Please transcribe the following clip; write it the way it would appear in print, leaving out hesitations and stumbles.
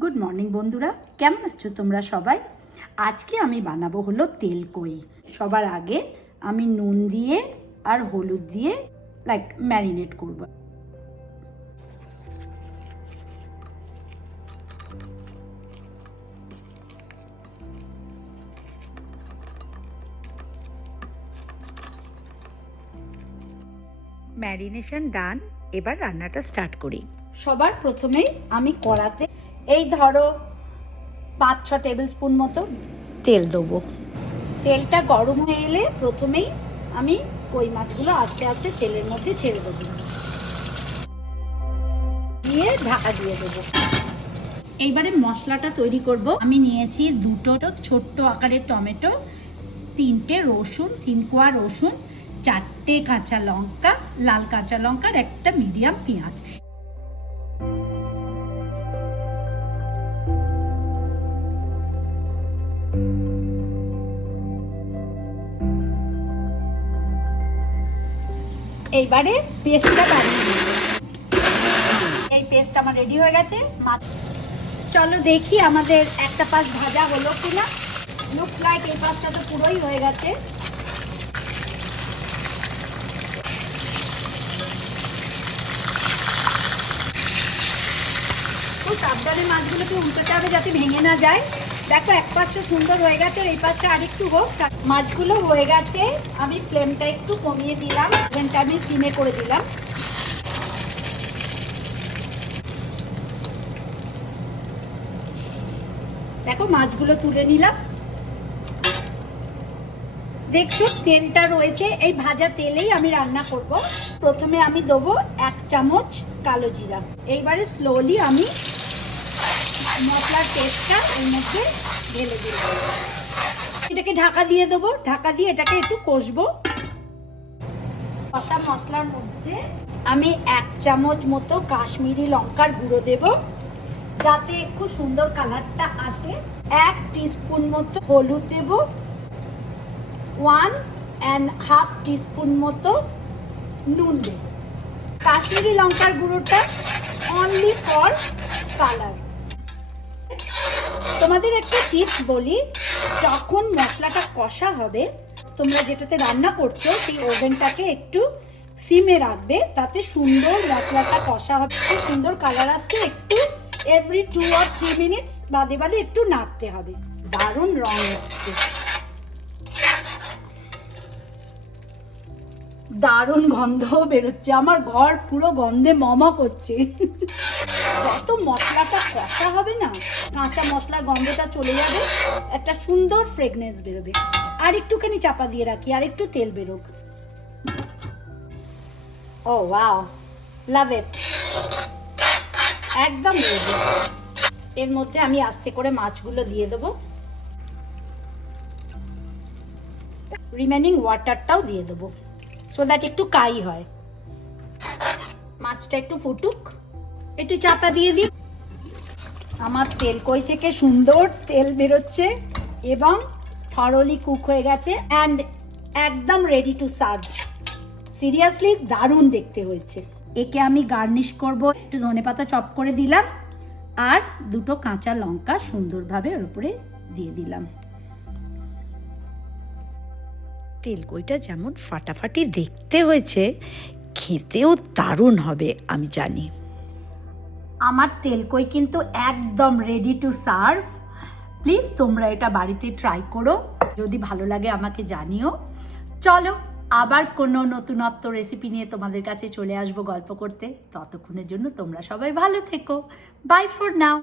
Good morning বন্ধুরা, কেমন আছো তোমরা সবাই? আজকে আমি বানাবো হলো তেলকই। সবার আগে আমি নুন দিয়ে আর হলুদ দিয়ে ম্যারিনেট করব। ম্যারিনেশন ডান, এবার রান্নাটা স্টার্ট করি। সবার প্রথমেই আমি কড়াতে এই ধরো 5-6 টেবিল স্পুন মতো তেল দেবো। তেলটা গরম হয়ে এলে প্রথমেই আমি কই মাছগুলো আস্তে আস্তে তেলের মধ্যে ছেড়ে দেবো, দিয়ে ঢাকা দিয়ে দেবো। এইবারে মশলাটা তৈরি করব। আমি নিয়েছি 2টো ছোট্ট আকারের টমেটো, 3টে রসুন, 3 কোয়া রসুন, 4টে কাঁচা লঙ্কা, লাল কাঁচা লঙ্কার একটা মিডিয়াম পেঁয়াজ। এইবারে পেস্টটা বানিয়ে নেব। এই পেস্ট আমার রেডি হয়ে গেছে। চলো দেখি আমাদের একটা পাশ ভাজা হলো কিনা। লুকস লাইক এই পাশটা তো পুরোই হয়ে গেছে। তো সাবধানে মাছগুলোকে উল্টোতে হবে যাতে ভেঙে না যায়। দেখো এক পাশটা সুন্দর হয়ে গেছে, এই পাশটা আরেকটু হোক। মাছগুলো হয়ে গেছে, আমি ফ্লেমটা একটু কমিয়ে দিলাম, ফ্লেমটা আমি সিমে করে দিলাম। দেখো মাছগুলো তুলে নিলাম। দেখছো তেলটা রয়েছে, এই ভাজা তেলেই আমি রান্না করব। প্রথমে আমি দেবো 1 চামচ কালো জিরা। এইবারে স্লোলি আমি মশলার পেস্টটা এর মধ্যে ঢেলে দেব। এটাকে ঢাকা দিয়ে দেবো, ঢাকা দিয়ে এটাকে একটু কষবো। কষা মশলার মধ্যে আমি 1 চামচ মতো কাশ্মীরি লঙ্কার গুঁড়ো দেব, যাতে একটু সুন্দর কালারটা আসে। 1 টিস্পুন মতো হলুদ দেব, 1.5 টিস্পুন মতো নুন দেব। কাশ্মীরি লঙ্কার গুঁড়োটা অনলি ফর কালার। তোমাদের একটা টিপস বলি, যখন মশলাটা কষা হবে তোমরা যেটাতে রান্না করছো সেই ওভেনটাকে একটু সিমে রাখবে, তাতে সুন্দর মশলাটা কষা হবে, সুন্দর কালার আসছে। একটু এভরি 2 or 3 মিনিটস বাদে বাদে একটু নাড়তে হবে। দারুণ রং আসছে, দারুণ গন্ধ বেরোচ্ছে, আমার ঘর পুরো গন্ধে মমা করছে। যত মশলাটা কষা হবে না, কাঁচা মশলার গন্ধটা চলে যাবে, একটা সুন্দর ফ্রেগনেন্স বেরোবে। আর একটুখানি চাপা দিয়ে রাখি, আর একটু তেল বেরোক। ও ওয়াও, লাভ ইট, একদম রেডি। এর মধ্যে আমি আস্তে করে মাছগুলো দিয়ে দেবো, রিমেনিং ওয়াটারটাও দিয়ে দেবো, সো দ্যাট একটু কাই হয়। মাছটা একটু ফুটুক, একটু চাপা দিয়ে দিই। আমার তেলকই থেকে সুন্দর তেল বেরোচ্ছে এবং থরলি কুক হয়ে গেছে অ্যান্ড একদম রেডি টু সার্ভ। সিরিয়াসলি দারুণ দেখতে হয়েছে। একে আমি গার্নিশ করব, একটু ধনেপাতা চপ করে দিলাম আর 2টো কাঁচা লঙ্কা সুন্দরভাবে ওর উপরে দিয়ে দিলাম। তেলকইটা যেমন ফাটাফাটি দেখতে হয়েছে, খেতেও দারুণ হবে আমি জানি। আমার তেলকই কিন্তু একদম রেডি টু সার্ভ। প্লিজ তোমরা এটা বাড়িতে ট্রাই করো, যদি ভালো লাগে আমাকে জানিও। চলো আবার কোনো নতুনত্ব রেসিপি নিয়ে তোমাদের কাছে চলে আসবো গল্প করতে। ততক্ষণের জন্য তোমরা সবাই ভালো থেকো। Bye for now.